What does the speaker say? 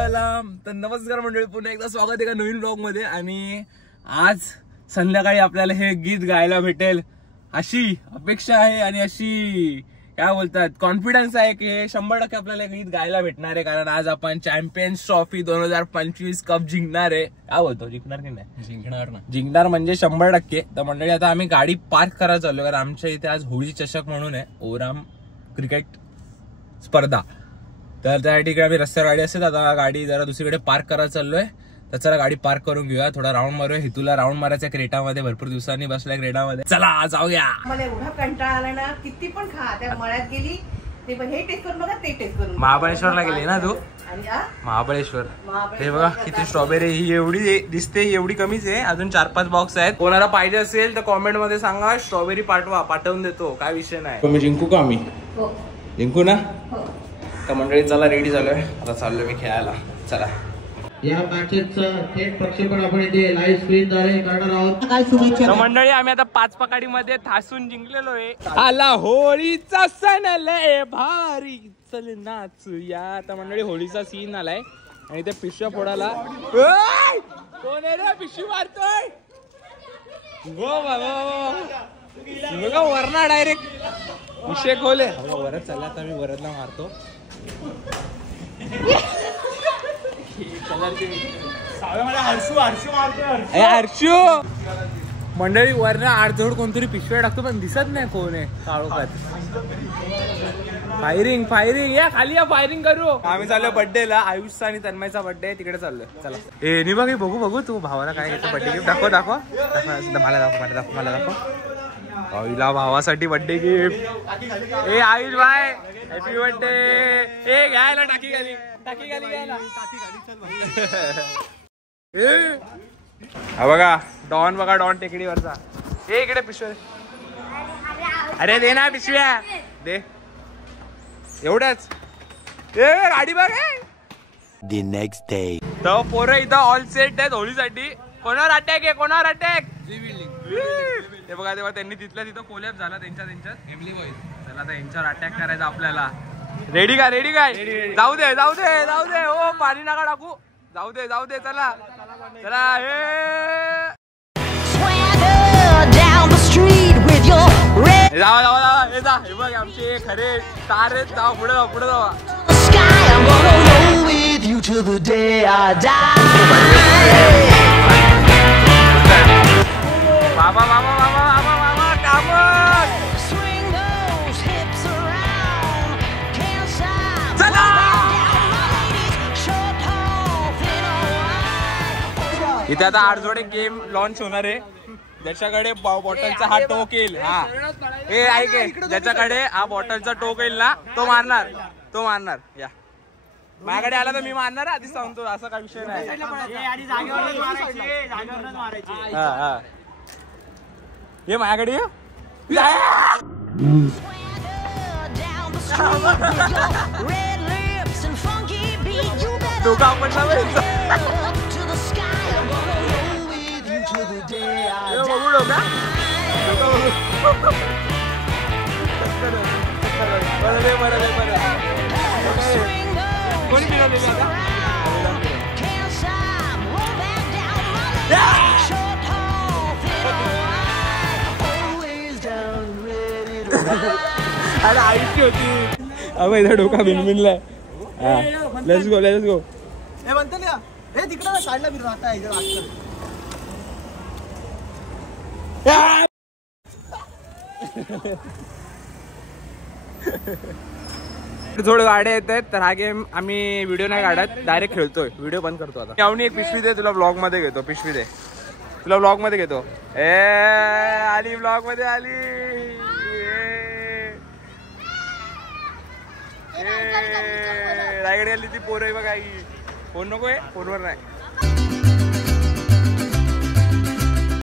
सलाम. तर नमस्कार मंडळी, पुन्हा एकदा स्वागत आहे का नवीन ब्लॉग मध्ये. आणि आज संध्याकाळी आपल्याला हे गीत गायला भेटेल अशी अपेक्षा आहे आणि अशी काय बोलतात कॉन्फिडन्स आहे की 100% आपल्याला गीत गायला भेटणार आहे. कारण आज आपण चॅम्पियन्स ट्रॉफी 2025 कप जिंकणार आहे. काय बोलतो, जिंकणार की नाही? जिंकणार म्हणजे 100%. तर मंडळी आता आम्ही गाडी पार्क करायला चाललो, कारण आमच्या इथे आज होळी चषक म्हणून आहे, ओराम क्रिकेट स्पर्धा. तर त्यासाठी इकडे आम्ही रस्त्यावर गाडी असते, आता गाडी जरा दुसरीकडे पार्क करायला चाललोय. तर चला गाडी पार्क करून घेऊया, थोडा राऊंड मारूया. हितूला राऊंड मारायचा क्रेटामध्ये, भरपूर दिवसांनी बसलाय क्रेटामध्ये. चला जाऊया. मला एवढा कंटाळा आला ना, किती पण खा. त्या मळ्यात गेली ते पण हे टेस्ट करून बघा, ते टेस्ट करून. महाबळेश्वरला गेली ना तू? महाबळेश्वर. हे बघा किती स्ट्रॉबेरी, ही एवढी दिसते, एवढी कमीच आहे. अजून 4-5 बॉक्स आहेत. कोणाला पाहिजे असेल तर कॉमेंट मध्ये सांगा, स्ट्रॉबेरी पाठवा, पाठवून देतो, काय विषय नाही. तुम्ही जिंकू का? आम्ही जिंकू ना? तर मंडळी चला रेडी झालोय, आता चाललोय मी खेळायला. चला. या मॅचेसचं थेट प्रक्षेपण आपण इथे लाईव्ह स्क्रीनद्वारे करणार आहोत. काय शुभेच्छा मंडळी, आम्ही आता 5 पकाडी मध्ये ठासून जिंकलेलो आहे. आला होळीचा सण लय भारी, चल नाचूया. आता मंडळी होळीचा सीन आलाय आणि ते पिशव्या फोडायला कोण आहे रे पिशवी मारतोय? गो बाबा वरना डायरेक्ट विषय खोले. वरच चला, आता मी वरदला मारतो. हर्षू मंडळी वरनं आडजोड कोणतरी पिशव्या टाकतो, पण दिसत नाही कोण आहे. काळोखात फायरिंग फायरिंग, या खाली या, फायरिंग करू. आम्ही चाललो बर्थडेला, आयुषचा आणि तन्मयचा बर्थडे आहे, तिकडे चाललोय. चला. ए नि बघ, बघू तू भावाला काय घेतो बर्थडे गिफ्ट. दाखव मला दाखव. आईला भावासाठी बर्थडे गिफ्ट. ए आयुष भाई हॅपी बर्थडे. ए घ्यायला टाकी घ्यायला. हा बघा डॉन, बघा डॉन टेकडीवरचा. ए इकडे पिशव्या, अरे दे ना पिशव्या दे. एवढ्याच. ए गाडी बघ. The next day. तर पोरं इथं ऑल सेट आहेत होळीसाठी. कोणावर अटॅक आहे, कोणावर अटॅक? ते बघा, तेव्हा त्यांनी तिथल्या तिथं कोलॅप झाला त्यांच्यात. चला आता यांच्यावर अटॅक करायचा आपल्याला. रेडी काय? जाऊ दे. हो पाणी नका टाकू. जाऊ दे. चला. हे जा. हे बघ आमचे खरे स्टार आहेत. जाऊ पुढे जावा. बाबा काम. इथे आता आडजोडे गेम लॉन्च होणार आहे. ज्याच्याकडे बॉटलचा हा टोक येईल, हा हे ऐके, ज्याच्याकडे हा बॉटलचा टोक येईल ना, तो मारणार. या माझ्याकडे आला तर मी मारणार, आधीच सांगतो. असा काय विषय नाही. ये माझ्याकडे ये. डोका आपण कोणी पिळवलेली आता? अरे आईची होती. अबे इथं डोका भिनभिनलाय. Let's go. हे म्हणतो ना, हे तिकडे साईडला फिरवा. आता इथे वाटतं थोडे गाड्या येत आहेत. तर हा गेम आम्ही व्हिडिओ नाही काढत, डायरेक्ट खेळतोय. व्हिडिओ बंद करतो आता. यावनी एक पिशवी दे, तुला ब्लॉग मध्ये घेतो. ए आली, ब्लॉग मध्ये आली. रायगड आली ती पोरं आहे बघा. फोन नको आहे, फोनवर नाही.